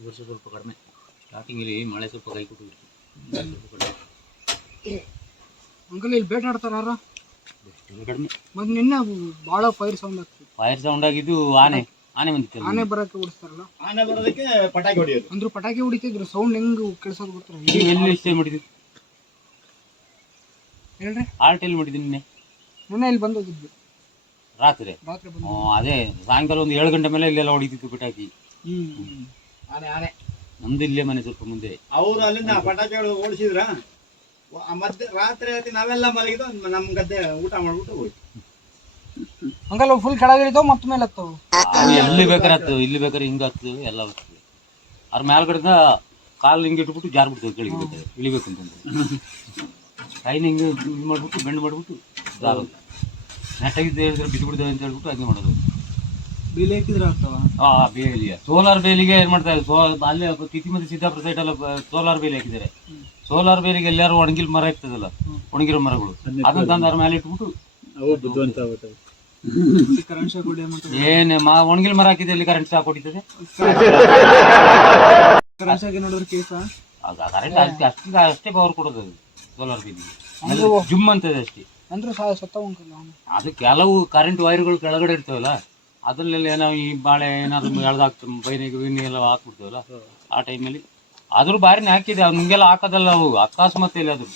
ಈ ವರ್ಷ ಸ್ವಲ್ಪ ಕಡಿಮೆ. ಸ್ಟಾರ್ಟಿಂಗಲ್ಲಿ ಮಳೆ ಸ್ವಲ್ಪ ಕೈ ಕೊಟ್ಟು ಅಂಕಲ್ ಇಲ್ಲಿ ಬೇಟ ಆಡ್ತಾರ ಕಡಿಮೆ. ಮತ್ತೆ ನಿನ್ನೆ ಭಾಳ ಫೈರ್ ಸೌಂಡ್ ಆಗ್ತದೆ ಫೈರ್ ಸೌಂಡ್ ಆಗಿದ್ದು ಆನೆ ಆನೆ ಬಂದಿತ್ತು ಆನೆ ಬರಕ್ಕೆ ಓಡಿಸ್ತಾರಲ್ಲ? ಆನೆ ಬರೋದಕ್ಕೆ ಪಟಾಕಿ ಹೊಡೆಯೋದು. ಅಂದ್ರು ಪಟಾಕಿ ಹೊಡಿತಿದ್ರು ಸೌಂಡ್ ಹೆಂಗ್ ಕೇಳಿಸೋದು ಗೊತ್ತರ ಎಲ್ಲಿ ಸ್ಟೇ ಮಾಡಿದ್ವಿ ಹೇಳ್ರಿ. ಆರ್ಟ್ ಎಲ್ಲಿ ಮಾಡಿದ್ವಿ ನಿನ್ನೆ? ನಿನ್ನೆ ಇಲ್ಲಿ ಬಂದು ಹೋಗಿದ್ವಿ ರಾತ್ರಿ ರಾತ್ರಿ ಅದೇ ಸಾಯಂಕಾಲ ಒಂದು ಏಳು ಗಂಟೆ ಮೇಲೆ ಇಲ್ಲೆಲ್ಲ ಹೊಡಿತಿತ್ತು ಪಟಾಕಿ. ಹ್ಮ್. ಆನೆ ಆನೆ. ನಮ್ದು ಇಲ್ಲೇ ಮನೆ ಸ್ವಲ್ಪ ಮುಂದೆ. ಅವ್ರು ಅಲ್ಲಿಂದ ಪಟಾಕಿಗಳು ಓಡಿಸಿದ್ರ? ಮತ್ತೆ ರಾತ್ರಿ ಆಯ್ತು ನಾವೆಲ್ಲ ಮಲಗಿದ್ದು ನಮ್ ಗದ್ದೆ ಊಟ ಮಾಡ್ಬಿಟ್ಟು ಹೋಯ್ತು ಹಂಗಲ್ಲ ಫುಲ್ ಕೆಳಗಿಳಿದೋ ಮತ್ತೆ ಮೇಲೆ ಹತ್ತವು ಎಲ್ಲಿ ಬೇಕಾರೆ ಇಲ್ಲಿ ಬೇಕಾದ್ರೆ ಹಿಂಗ ಹತ್ತು ಎಲ್ಲ ಹತ್ತು ಅವ್ರ ಮೇಲ್ಗಡೆದ ಕಾಲು ಹಿಂಗೆ ಇಟ್ಬಿಟ್ಟು ಜಾರ್ ಬಿಡ್ತೇವೆ ಕೆಳಗೆ ಬೇಕಾದ್ರೆ ಇಳಿಬೇಕು ಅಂತಂದ್ರೆ ಕೈನ ಹಿಂಗೆ ಇದು ಮಾಡ್ಬಿಟ್ಟು ಬೆಂಡ್ ಮಾಡ್ಬಿಟ್ಟು ಜಾರು ನೆಟ್ಟಾಗಿದ್ದು ಹೇಳಿದ್ರೆ ಬಿದ್ದು ಬಿಡ್ತೇವೆ ಅಂತ ಹೇಳ್ಬಿಟ್ಟು ಹಂಗೆ ಮಾಡೋದು. ಬಿಲ್ ಹಾಕಿದ್ರೆ ಆಗ್ತಾವ? ಆ ಬೇಲಿಯ ಸೋಲಾರ್ ಬೇಲಿಗೆ ಏನ್ ಮಾಡ್ತಾರೆ ಸೋ ಅಲ್ಲಿ ತಿತಿಮತಿ ಸಿದ್ದಾಪುರ ಸೈಡ್ ಎಲ್ಲ ಸೋಲಾರ್ ಬೇಲಿ ಹಾಕಿದ್ದಾರೆ. ಸೋಲಾರ್ ಬೇಲಿಗೆ ಎಲ್ಲಾರು ಒಣಗಿಲ್ ಮರ ಇರ್ತದಲ್ಲ ಒಣಗಿರೋ ಮರಗಳು. ಅದನ್ನ ತಂದ ಅದ್ರ ಮೇಲೆ ಇಟ್ಬಿಟ್ಟು ಕರೆಂಟ್ ಶಾಕ್ ಏನ್ ಮಾ ಒಣಗಿಲ್ ಮರ ಹಾಕಿದ್ರೆ ಎಲ್ಲಿ ಕರೆಂಟ್ ಶಾಕ್ ಹೊಡಿತದೆ? ಕರೆಂಟ್ ಶಾಕ್ ನೋಡಿದ್ರೆ ಕೇಸ? ಕರೆಂಟ್ ಅಷ್ಟೇ ಅಷ್ಟೇ ಅಷ್ಟೇ ಪವರ್ ಕೊಡೋದು ಅದು ಸೋಲಾರ್ ಬೇಲಿಗೆ. ಜುಮ್ ಅಂತದೆ ಅಷ್ಟೇ. ಅಂದ್ರೆ ಅವನು. ಅದು ಕೆಲವು ಕರೆಂಟ್ ವೈರ್ಗಳು ಕೆಳಗಡೆ ಇರ್ತವಲ್ಲ ಅದ್ರಲ್ಲೆಲ್ಲ ಏನೋ ಈ ಬಾಳೆ ಏನಾದ್ರು ಎಳ್ದಾಕ್ತ ಬೈನಿಗೆ ವಿನಿ ಎಲ್ಲ ಹಾಕ್ಬಿಡ್ತೀವಲ್ಲ? ಆ ಟೈಮಲ್ಲಿ ಆದ್ರೂ ಬಾರಿನೇ ಹಾಕಿದೆ ಹಂಗೆಲ್ಲ ಹಾಕೋದಲ್ಲ ಅವು. ಅಕಸ್ಮಾತ್ ಇಲ್ಲ ಅದು.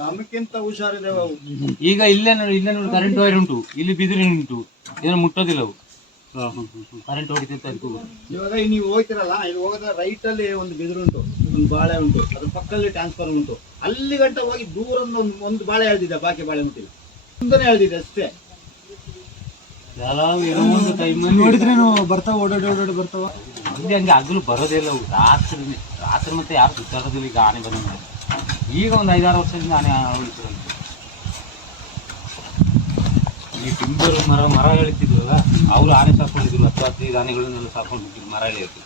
ನಮಗಿಂತ ಹುಷಾರಿದೆ ಈಗ ಇಲ್ಲೇ ನೋಡಿ ಇಲ್ಲೇ ನೋಡಿ ಕರೆಂಟ್ ವೈರ್ ಉಂಟು. ಇಲ್ಲಿ ಬಿದಿರು ಉಂಟು ಏನೋ ಮುಟ್ಟೋದಿಲ್ಲ ಅವು. ಕರೆಂಟ್ ಹೊಡಿತೈತೆ ಅದಕ್ಕೂ ಇವಾಗ ನೀವು ಹೋಗ್ತಿರಲ್ಲ ಇಲ್ಲಿ ಹೋಗೋದ ರೈಟ್ ಅಲ್ಲಿ ಒಂದು ಬಿದಿರು ಉಂಟು ಒಂದು ಬಾಳೆ ಉಂಟು. ಅದ್ರ ಪಕ್ಕದಲ್ಲಿ ಟ್ರಾನ್ಸ್ಫರ್ ಉಂಟು. ಅಲ್ಲಿ ಗಂಟ ಹೋಗಿ ದೂರ ಒಂದು ಒಂದು ಬಾಳೆ ಎಳ್ದಿದೆ ಬಾಕಿ ಬಾಳೆ ಮುಟ್ಟಿಲ್ಲ. ಒಂದನೇ ಎಳ್ದಿದೆ ಅಷ್ಟೇ ಕೆಲವು ಏನೋ ಒಂದು ಟೈಮಲ್ಲಿ ನೋಡಿದ್ರೇನು ಬರ್ತಾವ ಓಡಾಡಿ ಓಡಾಡಿ ಬರ್ತಾವ ಅಲ್ಲಿ ಹಂಗೆ ಹಗಲು ಬರೋದಿಲ್ಲ ಇಲ್ಲ ಅವು ರಾತ್ರಿ ರಾತ್ರಿ ಮತ್ತೆ ಯಾರು ಸುತ್ತಾಡೋದಿಲ್ಲ ಈಗ ಆನೆ ಬಂದ ಈಗ ಒಂದು ಐದಾರು ವರ್ಷದಿಂದ ಆನೆ ಅಳವಡಿಸಿರಲ್ಲ ಈ ಟಿಂಬರ್ ಮರ ಮರ ಎಳಿತಿದ್ವಲ್ಲ ಅವರು ಆನೆ ಸಾಕೊಂಡಿದ್ರು ಹತ್ತು ಹದಿನೈದು ಆನೆಗಳನ್ನೆಲ್ಲ ಸಾಕೊಂಡಿದ್ರು ಮರ ಎಳಿಯೋದು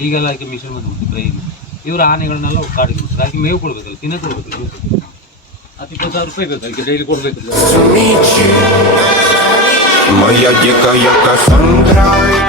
ಈಗೆಲ್ಲ ಅದಕ್ಕೆ ಮಿಷನ್ ಬಂದ್ಬಿಟ್ಟು ಬ್ರೈನ್ ಇವ್ರ ಆನೆಗಳನ್ನೆಲ್ಲ ಕಾಡಿಗೆ ಹಾಗೆ ಮೇವು ಕೊಡ್ಬೇಕಲ್ಲ ತಿನ್ನಕ್ಕೆ ಕೊಡ್ಬೇಕಲ್ಲ. ಹತ್ತು ಇಪ್ಪತ್ತು ಸಾವಿರ ರೂಪಾಯಿ ಬೇಕು ಅದಕ್ಕೆ ಡೈಲಿ ಕೊಡ್ಬೇಕಲ್ಲ Моя дикая Кассандра